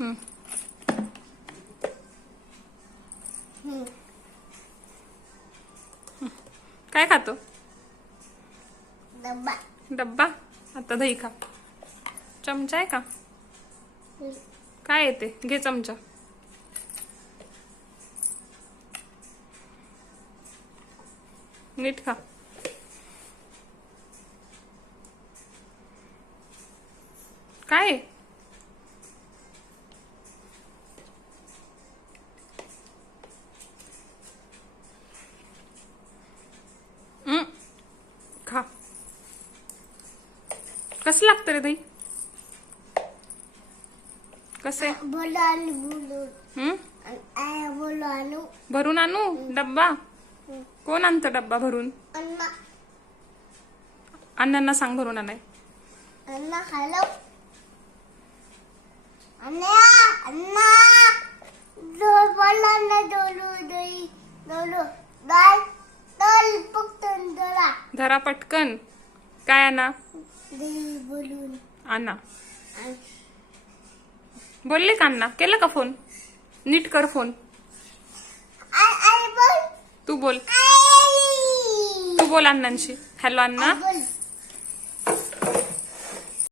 हम्म. काय खातो? डब्बा. आता दही खा. चमचा आहे का? काय येते? घे चमचा. नीट खा. काय आहे? खा. कसं लागतं रे दही? कसे? भरून आणू डब्बा? कोण आणतं डब्बा भरून? अण्णांना सांग भरून आणाय. धरा पटकन. काय आणा? आणा. बोलले का अण्णा? केलं का फोन? नीट कर फोन. तू बोल. तू बोल अण्णांशी. हॅलो अण्णा.